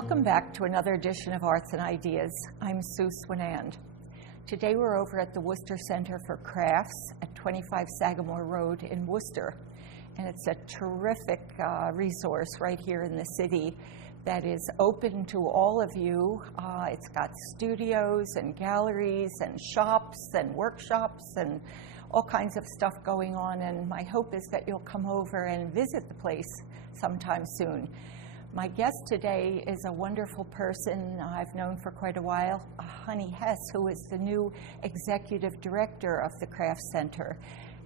Welcome back to another edition of Arts and Ideas. I'm Sue Swinand. Today we're over at the Worcester Center for Crafts at 25 Sagamore Road in Worcester. And it's a terrific resource right here in the city that is open to all of you. It's got studios and galleries and shops and workshops and all kinds of stuff going on. And my hope is that you'll come over and visit the place sometime soon. My guest today is a wonderful person I've known for quite a while, Honee Hess, who is the new executive director of the Crafts Center.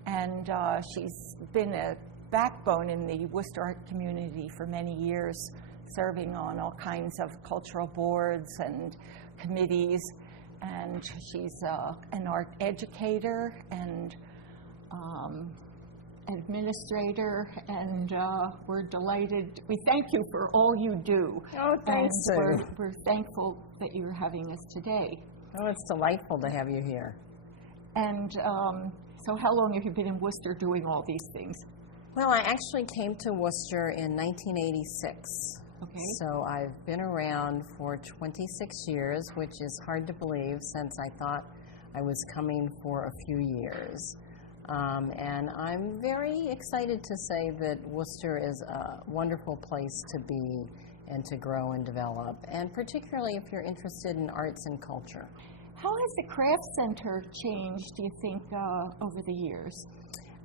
And she's been a backbone in the Worcester art community for many years, serving on all kinds of cultural boards and committees. And she's an art educator and administrator, and we're delighted. We thank you for all you do. Oh, thanks, Sue. We're thankful that you're having us today. Oh, it's delightful to have you here. And so how long have you been in Worcester doing all these things? Well, I actually came to Worcester in 1986. Okay. So I've been around for 26 years, which is hard to believe since I thought I was coming for a few years. And I'm very excited to say that Worcester is a wonderful place to be and to grow and develop, and particularly if you're interested in arts and culture. How has the Crafts Center changed, do you think, over the years?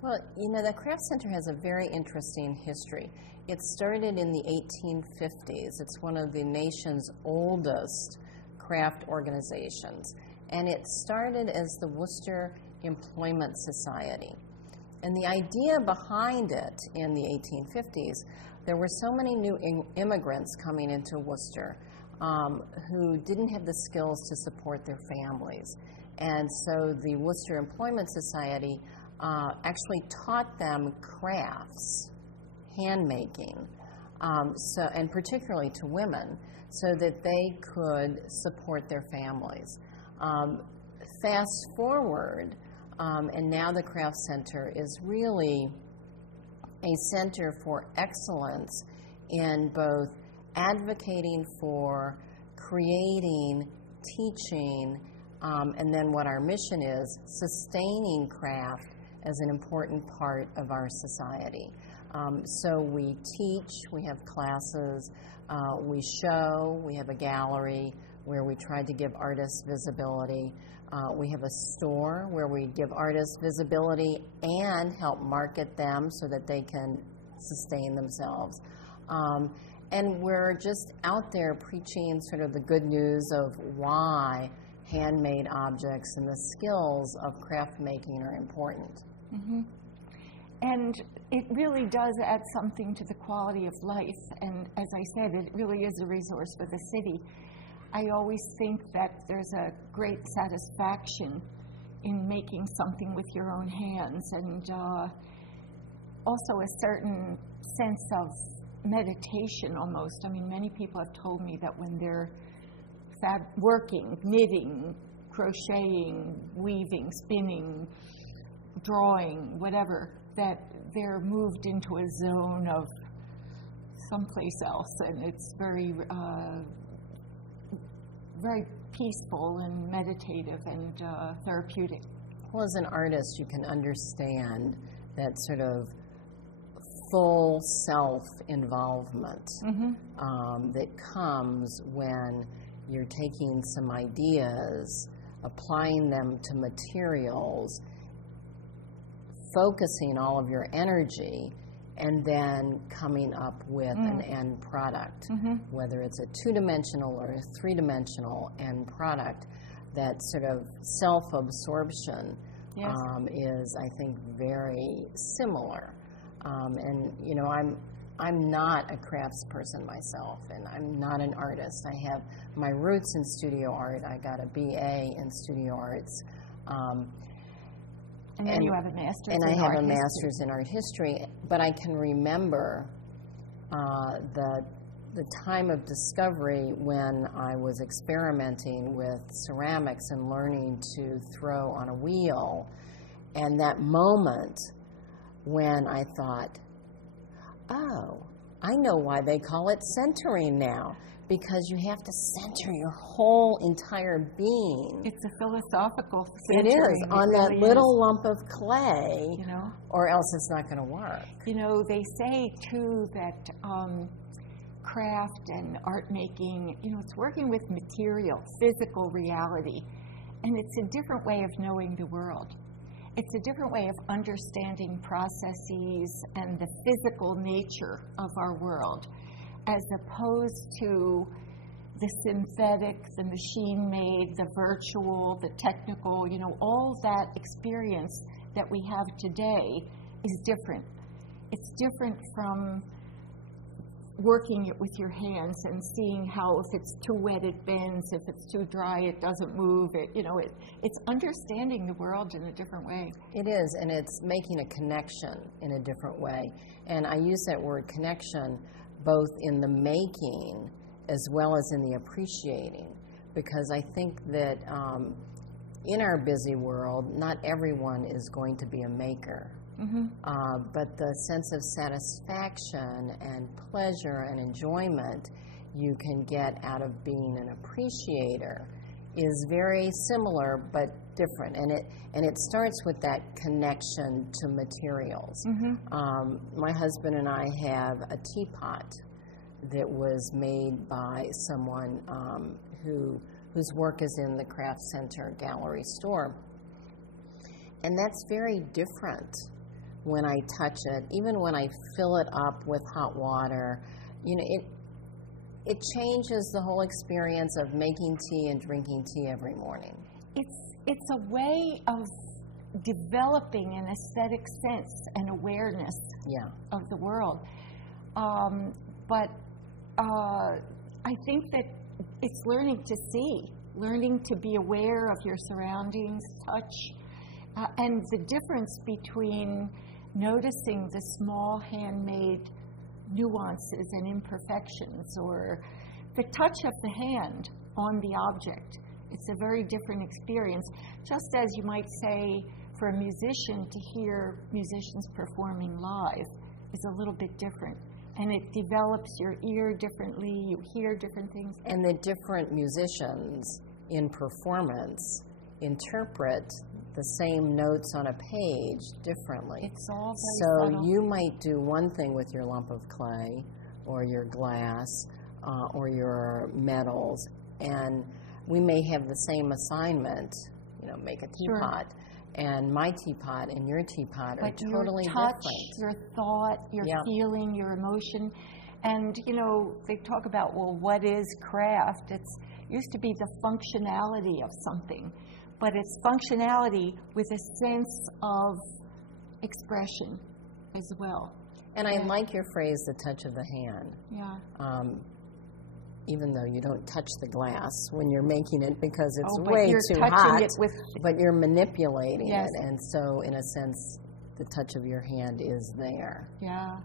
Well, you know, the Crafts Center has a very interesting history. It started in the 1850s. It's one of the nation's oldest craft organizations. And it started as the Worcester Employment Society. And the idea behind it in the 1850s, there were so many new immigrants coming into Worcester who didn't have the skills to support their families. And so the Worcester Employment Society actually taught them crafts, handmaking, and particularly to women, so that they could support their families. Fast forward, and now the Crafts Center is really a center for excellence in both advocating for, creating, teaching, and then what our mission is, sustaining craft as an important part of our society. So we teach, we have classes, we show, we have a gallery where we try to give artists visibility. We have a store where we give artists visibility and help market them so that they can sustain themselves. And we're just out there preaching sort of the good news of why handmade objects and the skills of craft making are important. Mm-hmm. And it really does add something to the quality of life. And as I said, it really is a resource for the city. I always think that there's a great satisfaction in making something with your own hands, and also a certain sense of meditation almost. I mean, many people have told me that when they're working, knitting, crocheting, weaving, spinning, drawing, whatever, that they're moved into a zone of someplace else, and it's very very peaceful and meditative and therapeutic. Well, as an artist, you can understand that sort of full self-involvement that comes when you're taking some ideas, applying them to materials, focusing all of your energy, and then coming up with an end product, whether it's a two-dimensional or a three-dimensional end product. That sort of self-absorption is, I think, very similar. And you know, I'm not a crafts person myself, and I'm not an artist. I have my roots in studio art. I got a BA in studio arts. And then you have a master's in art history. And I have a master's in art history, but I can remember the time of discovery when I was experimenting with ceramics and learning to throw on a wheel, and that moment when I thought, oh, I know why they call it centering now, because you have to center your whole entire being. It's a philosophical It centering. is, on that really little is. lump of clay, You know? or else it's not going to work. You know, they say, too, that craft and art making, you know, it's working with material, physical reality. And it's a different way of knowing the world. It's a different way of understanding processes and the physical nature of our world, as opposed to the synthetic, the machine-made, the virtual, the technical, you know, all that experience that we have today is different. It's different from working it with your hands and seeing how, if it's too wet it bends, if it's too dry it doesn't move. It's understanding the world in a different way. It is, and it's making a connection in a different way. And I use that word connection both in the making as well as in the appreciating, because I think that in our busy world, not everyone is going to be a maker. Mm-hmm. But the sense of satisfaction and pleasure and enjoyment you can get out of being an appreciator is very similar but different, and it starts with that connection to materials. Mm-hmm. My husband and I have a teapot that was made by someone whose work is in the Craft Center Gallery store, and that's very different when I touch it. Even when I fill it up with hot water, you know, it changes the whole experience of making tea and drinking tea every morning. It's a way of developing an aesthetic sense and awareness of the world. But I think that it's learning to see, learning to be aware of your surroundings, touch, and the difference between noticing the small handmade nuances and imperfections, or the touch of the hand on the object. It's a very different experience. Just as you might say, for a musician to hear musicians performing live is a little bit different. And it develops your ear differently, you hear different things. And the different musicians in performance interpret the same notes on a page differently. It's all very subtle. You might do one thing with your lump of clay or your glass or your metals, and we may have the same assignment, you know, make a teapot. Sure. And my teapot and your teapot are totally your touch, different. Your thought, your feeling, your emotion. And, you know, they talk about, well, what is craft? It used to be the functionality of something, but it's functionality with a sense of expression as well. And I like your phrase, the touch of the hand. Yeah. Even though you don't touch the glass when you're making it because it's but way you're too touching hot, it with, but you're manipulating yes. it. And so, in a sense, the touch of your hand is there. Yeah.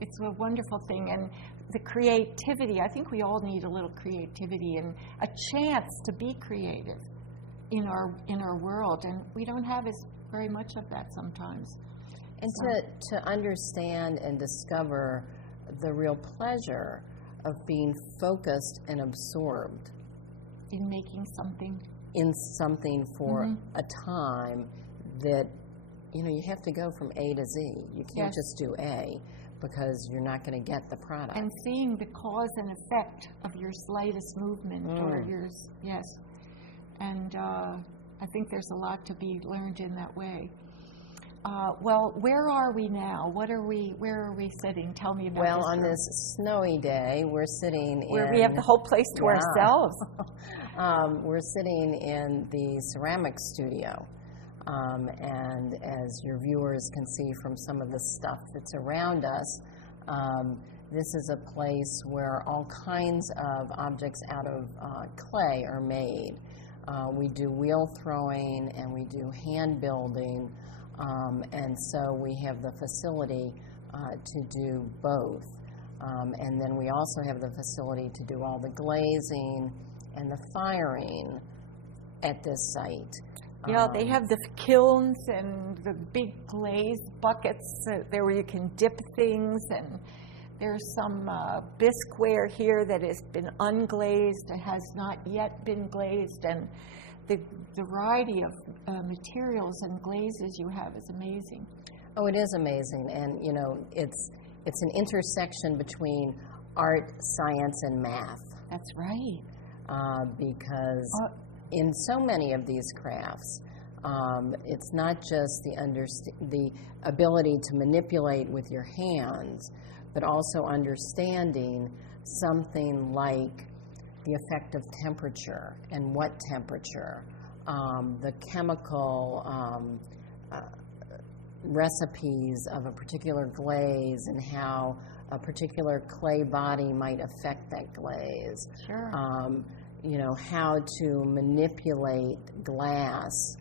It's a wonderful thing. And the creativity, I think we all need a little creativity and a chance to be creative in our world. And we don't have as very much of that sometimes. And to understand and discover the real pleasure of being focused and absorbed in making something. In something for a time that, you know, you have to go from A to Z. You can't just do A because you're not going to get the product. And seeing the cause and effect of your slightest movement or yours, yes. And I think there's a lot to be learned in that way. Well, where are we now? Where are we sitting? Tell me about this. Well, on this snowy day, we're sitting where we have the whole place to ourselves. We're sitting in the ceramic studio. And as your viewers can see from some of the stuff that's around us, this is a place where all kinds of objects out of clay are made. We do wheel throwing and we do hand building. And so we have the facility to do both. And then we also have the facility to do all the glazing and the firing at this site. Yeah, they have the kilns and the big glaze buckets there where you can dip things, and There's some bisqueware here that has been unglazed, it has not yet been glazed, and the variety of materials and glazes you have is amazing. Oh, it is amazing, and you know, it's an intersection between art, science, and math. That's right. Because in so many of these crafts, it's not just the ability to manipulate with your hands, but also understanding something like the effect of temperature and what temperature, the chemical recipes of a particular glaze and how a particular clay body might affect that glaze. Sure. You know, how to manipulate glass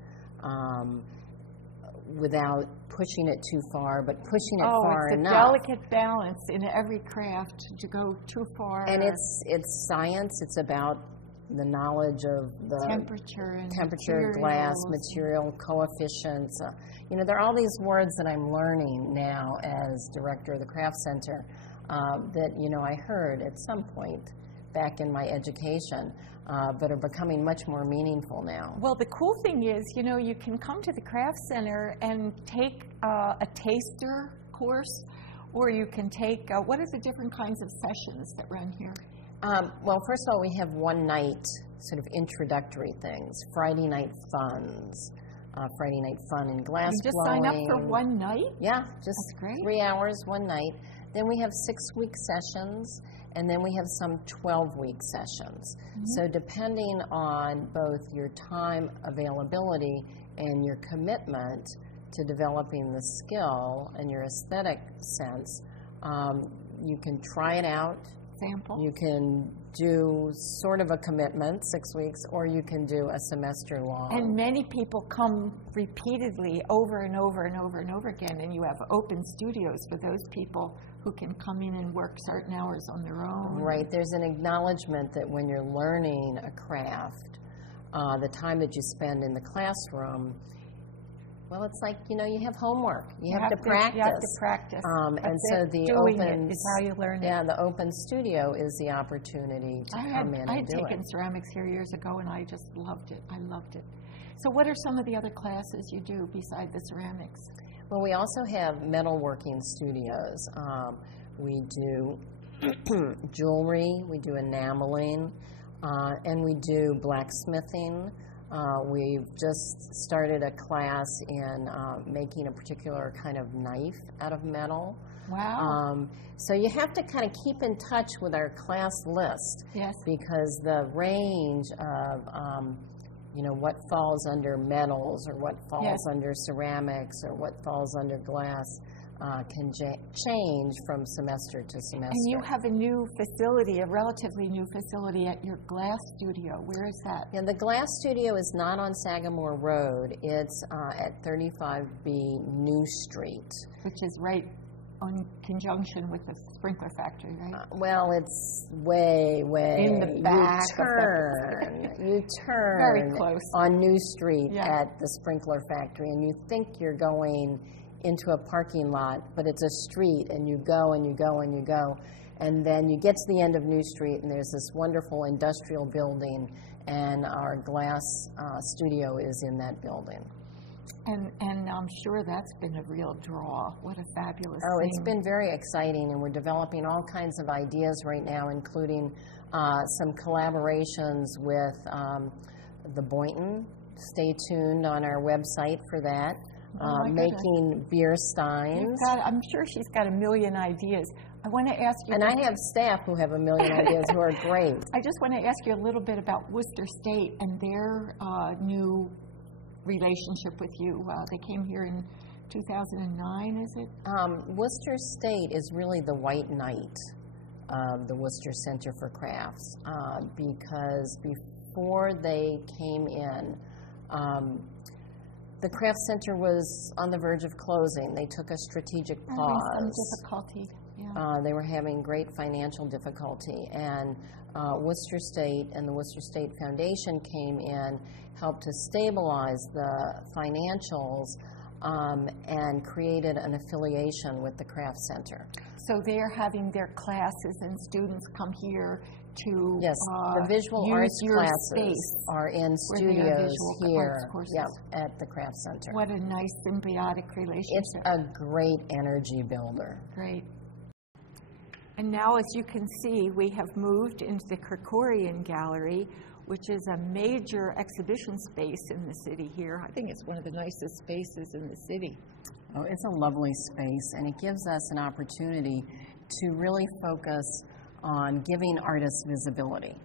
without pushing it too far, but pushing it far enough. Oh, it's a delicate balance in every craft to go too far. And it's science. It's about the knowledge of the temperature, glass, material, coefficients. You know, there are all these words that I'm learning now as director of the Craft Center that, you know, I heard at some point back in my education, but are becoming much more meaningful now. Well, the cool thing is, you know, you can come to the Craft Center and take a taster course, or you can take, what are the different kinds of sessions that run here? Well, first of all, we have one night sort of introductory things, Friday night funs, Friday night fun and glass blowing. You just sign up for one night? Yeah, just That's great. 3 hours, one night. Then we have 6-week sessions, and then we have some 12-week sessions. Mm-hmm. So depending on both your time availability and your commitment to developing the skill and your aesthetic sense, you can try it out. Sample. You can do sort of a commitment, 6 weeks, or you can do a semester long. And many people come repeatedly over and over and over and over again, and you have open studios for those people who can come in and work certain hours on their own. Right. There's an acknowledgement that when you're learning a craft, the time that you spend in the classroom, well, it's like, you know, you have homework. You have to practice. You have to practice. And so the doing open it is how you learn it. Yeah, the open studio is the opportunity to come in and do it. I had taken ceramics here years ago, and I just loved it. I loved it. So what are some of the other classes you do beside the ceramics? Well, we also have metalworking studios. We do jewelry, we do enameling, and we do blacksmithing. We've just started a class in making a particular kind of knife out of metal. Wow. So you have to kind of keep in touch with our class list. Yes. Because the range of, you know, what falls under metals or what falls under ceramics or what falls under glass can change from semester to semester. And you have a new facility, a relatively new facility at your glass studio. Where is that? Yeah, the glass studio is not on Sagamore Road. It's at 35B New Street. Which is right in conjunction with the sprinkler factory, right? Well, it's way in the back. You turn very close on New Street at the sprinkler factory, and you think you're going into a parking lot, but it's a street, and you go and you go and you go, and then you get to the end of New Street, and there's this wonderful industrial building, and our glass studio is in that building. And I'm sure that's been a real draw. What a fabulous thing. It's been very exciting, and we're developing all kinds of ideas right now, including some collaborations with the Boynton. Stay tuned on our website for that. Making beer steins. I'm sure she's got a million ideas. I want to ask you... And I have staff who have a million ideas who are great. I just want to ask you a little bit about Worcester State and their new relationship with you. They came here in 2009, is it? Worcester State is really the white knight of the Worcester Center for Crafts because before they came in, the Craft Center was on the verge of closing. They took a strategic pause. Some difficulty. Yeah. They were having great financial difficulty, and Worcester State and the Worcester State Foundation came in, helped to stabilize the financials, and created an affiliation with the Craft Center. So they're having their classes and students come here to Yes, the visual use arts your classes space are in where they are studios visual here arts courses. at the Craft Center. What a nice symbiotic relationship. It's a great energy builder. Great. And now, as you can see, we have moved into the Krikorian Gallery, which is a major exhibition space in the city here. I think it's one of the nicest spaces in the city. Oh, it's a lovely space, and it gives us an opportunity to really focus on giving artists visibility.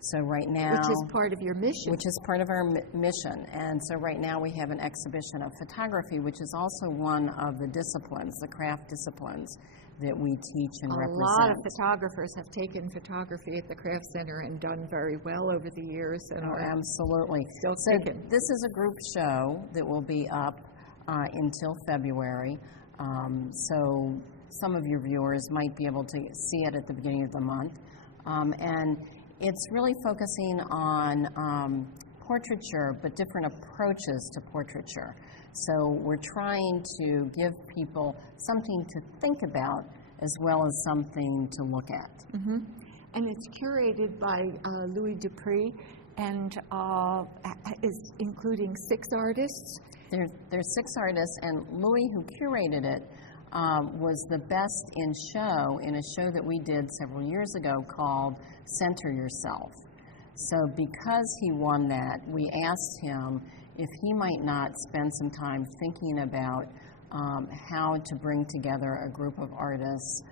So right now... Which is part of your mission. Which is part of our mission. And so right now we have an exhibition of photography, which is also one of the disciplines, the craft disciplines, that we teach and represent. A lot of photographers have taken photography at the Craft Center and done very well over the years. And are absolutely. Still taken. This is a group show that will be up until February. So some of your viewers might be able to see it at the beginning of the month. And it's really focusing on portraiture, but different approaches to portraiture. So we're trying to give people something to think about as well as something to look at. Mm-hmm. And it's curated by Louis Dupree and is including 6 artists. There's 6 artists, and Louis, who curated it, was the best in a show that we did several years ago called Center Yourself. So because he won that, we asked him if he might not spend some time thinking about how to bring together a group of artists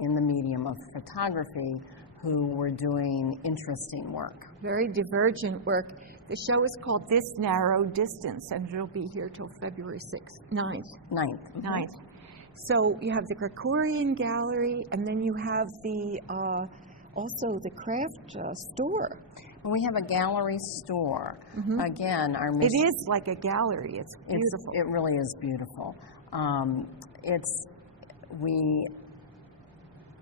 in the medium of photography who were doing interesting work. Very divergent work. The show is called This Narrow Distance, and it'll be here till February 9th. Mm-hmm. So you have the Krikorian Gallery, and then you have the also the craft store. We have a gallery store. Mm-hmm. Again, our mission... It is like a gallery. It's beautiful. It really is beautiful. We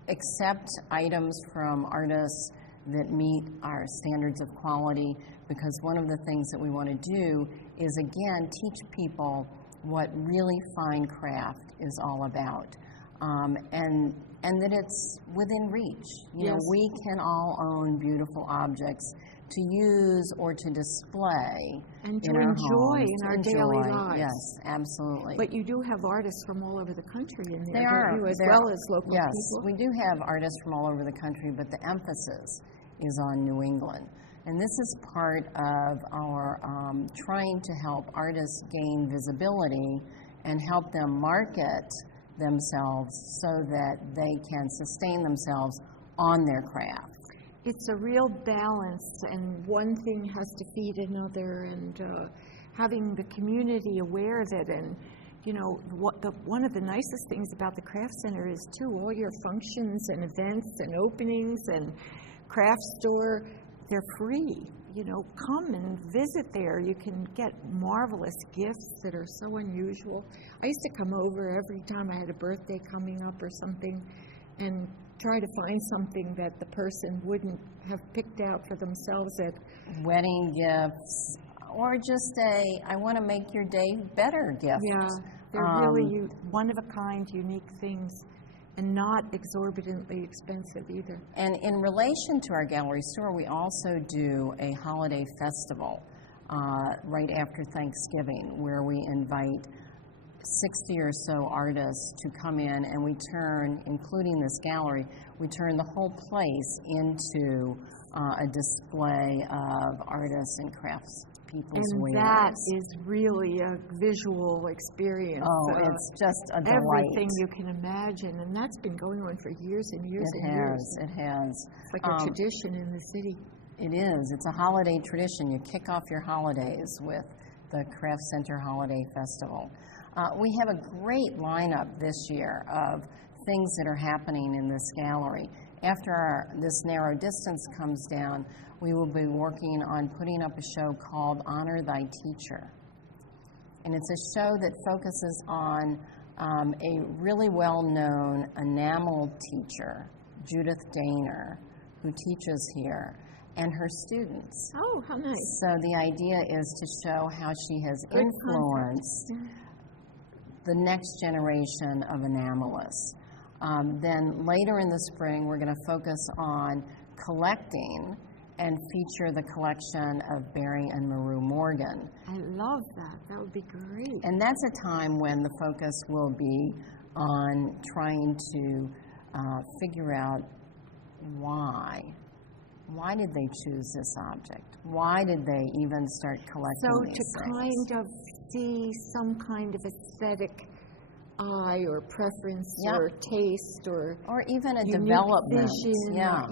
accept items from artists that meet our standards of quality, because one of the things that we want to do is, again, teach people what really fine craft is all about, and that it's within reach. You know, we can all own beautiful objects to use or to display and to in our enjoy homes, in our daily lives. Yes, absolutely. But you do have artists from all over the country in there, don't you, as well as local people? Yes, we do have artists from all over the country, but the emphasis is on New England. And this is part of our trying to help artists gain visibility and help them market themselves so that they can sustain themselves on their craft. It's a real balance, and one thing has to feed another, and having the community aware of it. And you know, one of the nicest things about the Craft Center is, too, all your functions and events and openings and craft store, they're free. You know, come and visit there. You can get marvelous gifts that are so unusual. I used to come over every time I had a birthday coming up or something and try to find something that the person wouldn't have picked out for themselves at wedding gifts, or just I want to make your day better gift. Yeah, they're really one-of-a-kind, unique things, and not exorbitantly expensive either. And in relation to our gallery store, we also do a holiday festival right after Thanksgiving, where we invite 60 or so artists to come in, and we turn, including this gallery, we turn the whole place into a display of artists and craftspeople's wares. And that is really a visual experience. Oh, it's just a delight. Everything you can imagine, and that's been going on for years and years and years. It has. It's like a tradition in the city. It is. It's a holiday tradition. You kick off your holidays with the Craft Center Holiday Festival. We have a great lineup this year of things that are happening in this gallery. After this narrow distance comes down, we will be working on putting up a show called Honor Thy Teacher. And it's a show that focuses on a really well-known enamel teacher, Judith Daner, who teaches here, and her students. Oh, how nice. So the idea is to show how she has influenced the next generation of enamelists. Then later in the spring, we're going to focus on collecting and feature the collection of Barry and Maru Morgan. I love that. That would be great. And that's a time when the focus will be on trying to figure out why. Why did they choose this object? Why did they even start collecting these things? So to kind of see some kind of aesthetic eye or preference or taste or even a development. Vision. Yeah.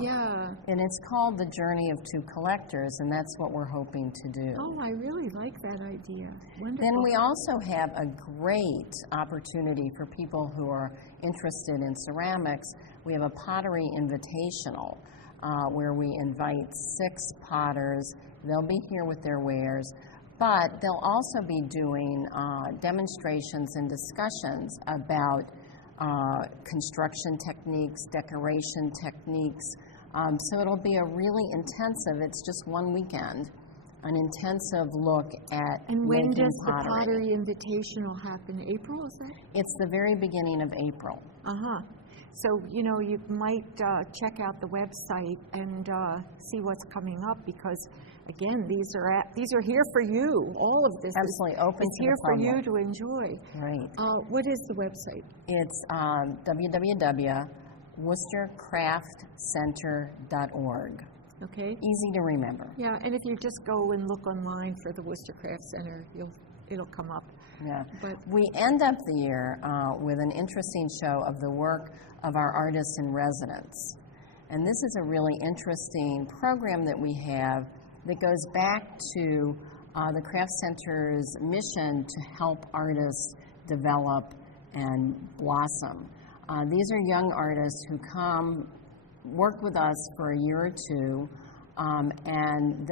And it's called The Journey of Two Collectors, and that's what we're hoping to do. Oh, I really like that idea. Wonderful. Then we also have a great opportunity for people who are interested in ceramics. We have a pottery invitational where we invite 6 potters. They'll be here with their wares. But they'll also be doing demonstrations and discussions about construction techniques, decoration techniques. So it'll be a really intensive, it's just one weekend, an intensive look at And when making does pottery. the Pottery Invitational happen? April, is that? It's the very beginning of April. Uh-huh. So, you might check out the website and see what's coming up because, again, these are here for you. All of this Absolutely open is to here the for public. you to enjoy. Right. What is the website? It's www.worcestercraftcenter.org. Okay. Easy to remember. Yeah, and if you just go and look online for the Worcester Craft Center, it'll come up. Yeah. But we end up the year with an interesting show of the work of our artists in residence. And this is a really interesting program that we have that goes back to the Craft Center's mission to help artists develop and blossom. These are young artists who come work with us for a year or two, and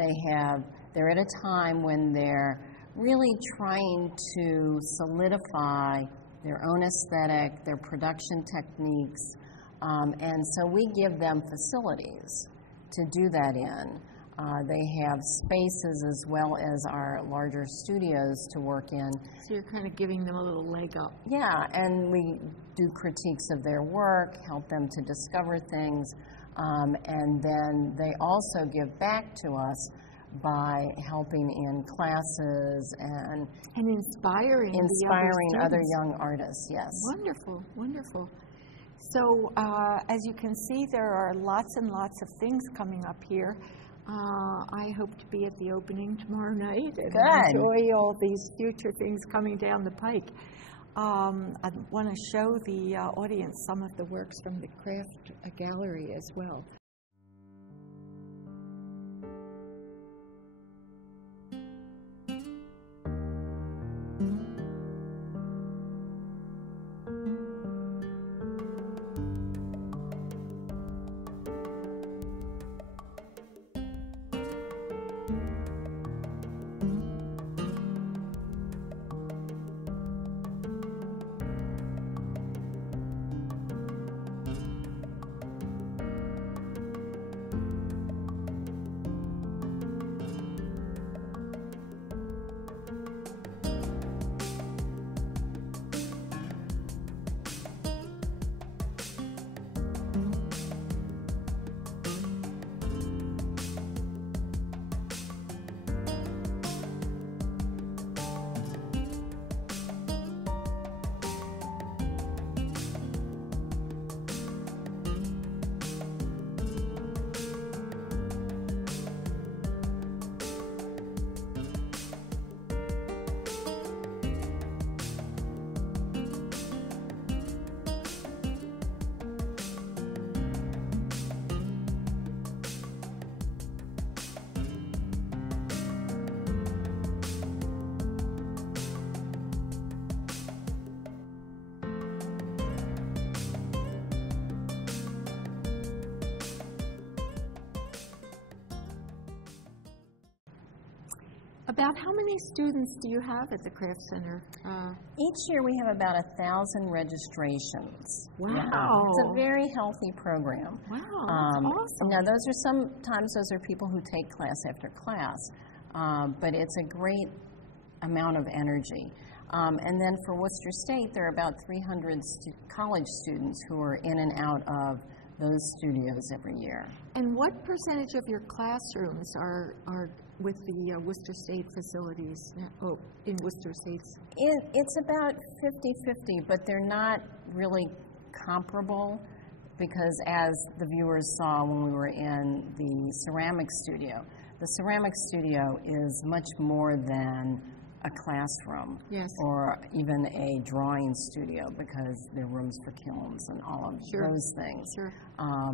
they're at a time when they're really trying to solidify their own aesthetic, their production techniques, and so we give them facilities to do that in. They have spaces as well as our larger studios to work in. So you're kind of giving them a little leg up. Yeah, and we do critiques of their work, help them to discover things, and then they also give back to us by helping in classes and inspiring other young artists, yes. Wonderful, wonderful. So as you can see, there are lots and lots of things coming up here. I hope to be at the opening tomorrow night and enjoy all these future things coming down the pike. I want to show the audience some of the works from the craft gallery as well. About how many students do you have at the Craft Center? Each year we have about 1,000 registrations. Wow. Yeah. It's a very healthy program. Wow, that's awesome. Now those are people who take class after class, but it's a great amount of energy. And then for Worcester State, there are about 300 college students who are in and out of those studios every year. And what percentage of your classrooms are with the Worcester State facilities, in Worcester State's? It's about 50-50, but they're not really comparable, because as the viewers saw when we were in the ceramics studio is much more than a classroom, yes, or even a drawing studio, because there are rooms for kilns and all of sure, those things. Sure.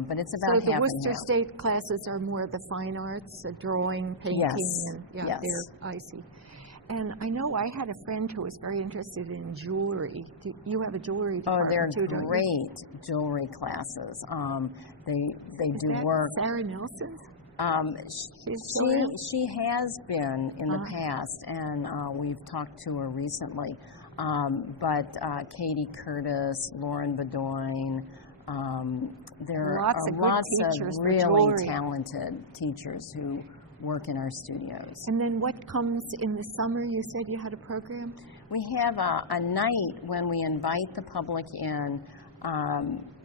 But it's about so half the Worcester and half. State classes are more the fine arts, drawing, painting, Yes. and yeah, Yes. I see. And I know I had a friend who was very interested in jewelry. You have a jewelry department they're too, don't you? great jewelry classes. They Is do that work. Sarah Nelson's? She has been in the past, and we've talked to her recently. But Katie Curtis, Lauren Bedoin, there Lots are of good lots teachers of for really jewelry. talented teachers who work in our studios. And then what comes in the summer? You said you had a program? We have a night when we invite the public in.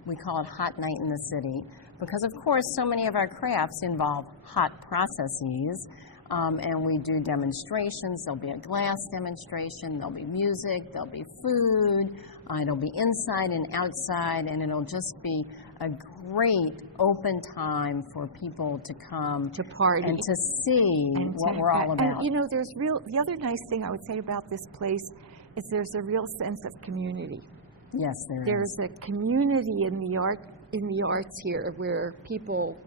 We call it Hot Night in the City, because of course so many of our crafts involve hot processes, and we do demonstrations. There'll be a glass demonstration, there'll be music, there'll be food, it'll be inside and outside, and it'll just be a great open time for people to come to party and to see and what we're all about. And you know, the other nice thing I would say about this place is there's a real sense of community. Yes, There's a community in the arts here where people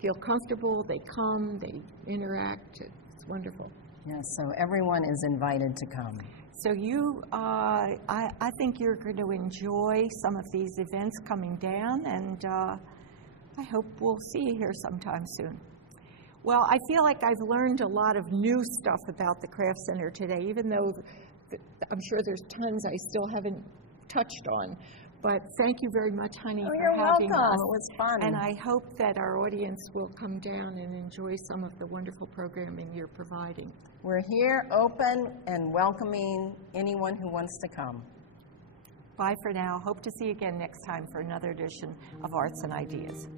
feel comfortable, they come, they interact. It's wonderful. Yes, so everyone is invited to come. So I think you're going to enjoy some of these events coming down, and I hope we'll see you here sometime soon. Well, I feel like I've learned a lot of new stuff about the Craft Center today, even though I'm sure there's tons I still haven't touched on. But thank you very much, Honee, for You're having welcome. us. It was fun. And I hope that our audience will come down and enjoy some of the wonderful programming you're providing. We're here, open and welcoming anyone who wants to come. Bye for now. Hope to see you again next time for another edition of Arts and Ideas.